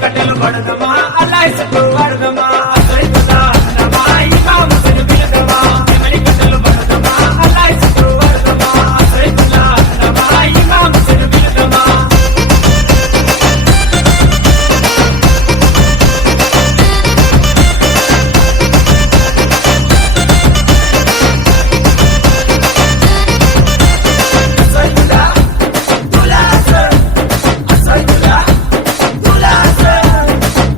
కట్టెలు పడదమా అల్లాయిస్తూ పడదమా అసైతులా అన్నమా ఇంకా ముసలి పిలదమా నెమలి కట్టెలు పడదమా అల్లాయిస్తూ పడదమా అసైతులా అన్నమా ఇంకా ముసలి పిలదమా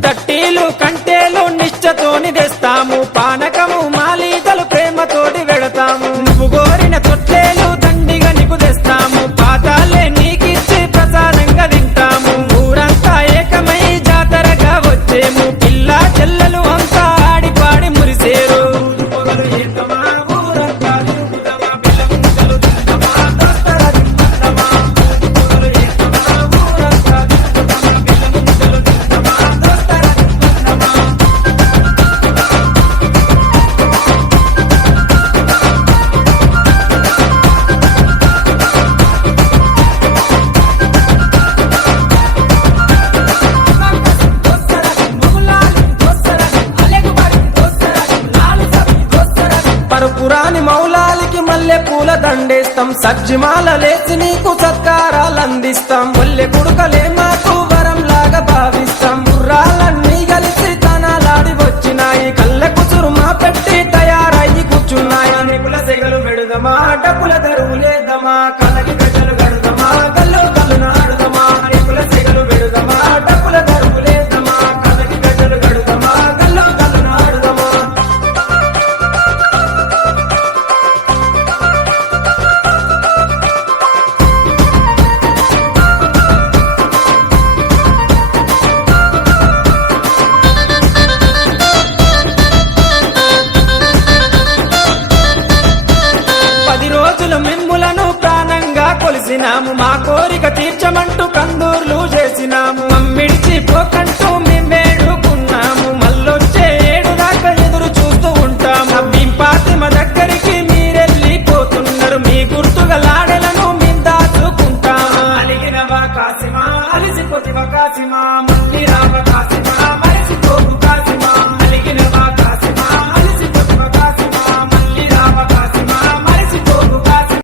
తట్టీలు కంటేలు నిష్టతోని తెస్తాము పానకము మాలీతలు ప్రేమతోటి వెడతాము నువ్వు కోరిన తొట్లేలు దండిగా నీకు తెస్తాము పాతాలే నీకిచ్చి ప్రసాదంగా తింటాము ఊరంతా ఏకమై జాతరగా వచ్చేము పిల్ల చెల్లెలు అంతా ఆడిపాడి మురిసేరు పొగలు ఏతమా ఊరంతా తిరుగుదమా పిల్ల ముంచలు తిందమా దస్తర దిందమా పొగలు ఏతమా ఊరంతా తిరుగుదమా పిల్ల ముంచలు తిందమా దస్తర దిందమా పరుపురాని మౌలాలికి మల్లె పూల దండేస్తాం సజ్జిమాల లేచి నీకు సత్కారాలు అందిస్తాం ఒల్లె కుడుకలే మాకు వరంలాగా భావిస్తాం గుర్రాలన్నీ కలిసి తనాలాడి వచ్చినాయి కళ్ళ కుచురు మా పెట్టి తయారయ్యి కూర్చున్నాయి నిపుల సెగలు పెడుదమా డప్పుల దరువులేద్దామా కళ్ళకి గజలు గడుదమా కళ్ళు కళ్ళు నాడుదమా నిపుల సెగలు పెడుదమా డప్పుల దరువులేద్దామా కళ్ళకి గజలు గడుదమా కళ్ళు కళ్ళు నాడుదమా పది రోజులు మిమ్ములను ప్రాణంగా కొలిసినాము మా కోరిక తీర్చమంటూ కందూర్లు చేసినాము మమ్మిడిచి పోకంటూ మేమేడుకున్నాము మళ్ళొచ్చే ఏడు దాకా ఎదురు చూస్తూ ఉంటాము భీంపాతిమ దగ్గరికి మీరెళ్ళిపోతున్నారు మీ గుర్తుగా లాడెలను మేము దాచుకుంటాము అలిగినవా కాసిమా అలిసిపోతివా కాసిమా